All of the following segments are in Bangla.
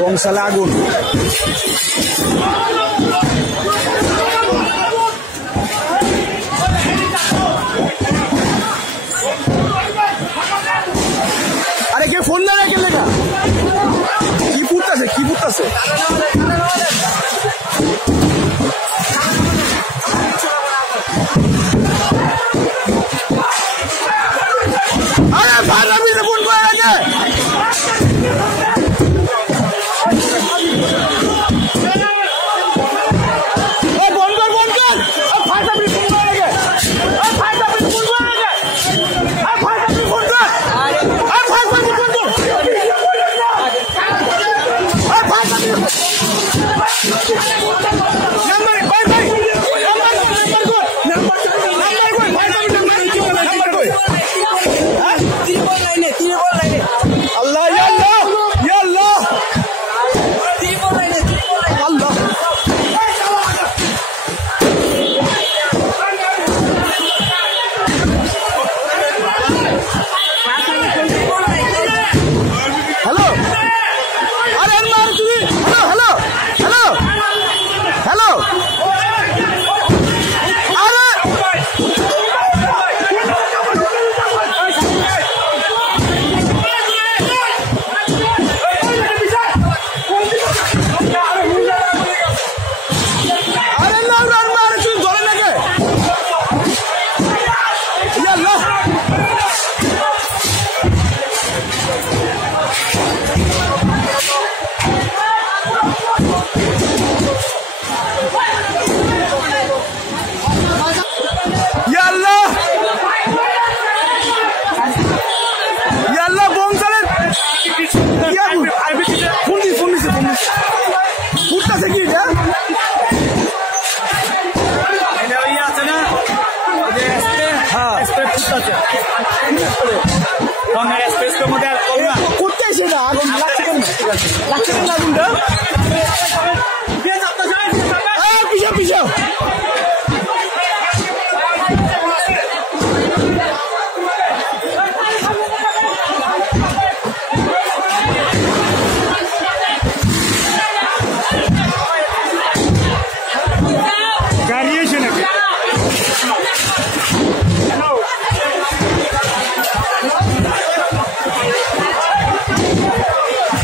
বংশালে আগুন। আরে কে ফোন দেয় না কে লেখা কি পুড়তেছে কি পুড়তেছে? আরে ভাড়া মিলে ফোন করে গেছে।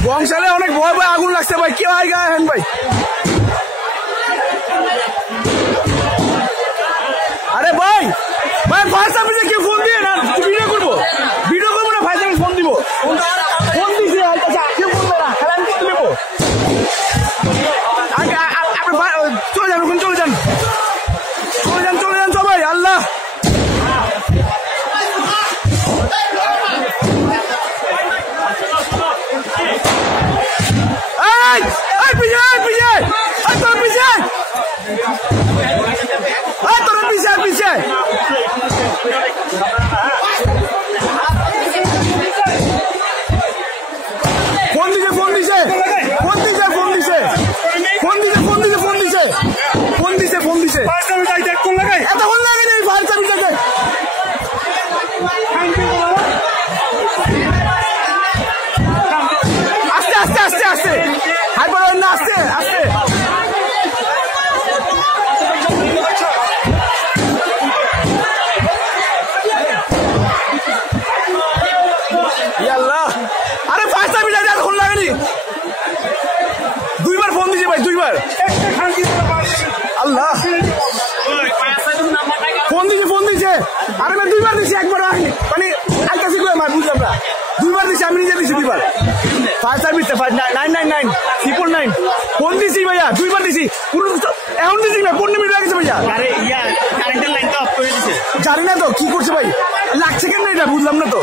বংশালে অনেক ভয় ভয় আগুন লাগছে ভাই, কেউ আই গায়ে হেন ভাই। আরে ভাই ভাই ফায়ার সার্ভিসে কেউ ফোন দিয়ে না, ভিডিও করবো না, ফায়ার সার্ভিস ফোন দিব, ফোন দিছি কেউ ফোন দেয় না, খেলা আমি করতে দেবো। চলে যান ওখানে, চলে যান সবাই। আল্লাহ पीछे फोन दीजिए आस्ते हाई बड़ो ना आस्ते अरे फायर सार्विस आगे फोन लागेनी दुईबार फोन दीजिए भाई दुईबार अल्लाह फोन दीजिए अरे मैं दुईबार दी एक बार मानी आकाशी को मैं बुझलाम ना दुईबार दी আমি নিজে দিছি দুইবার ফায়ার সার্ভিস 999 फोन দিছি ভাইয়া দুইবার দিছি পুরো এখন দিছি না 15 মিনিট লাগছে ভাইয়া আরে ইয়া কারেন্টের লাইন তো অফ করে দিয়েছে জানি না তো কি করছে ভাই লাগছে কেন এটা বুঝলাম না তো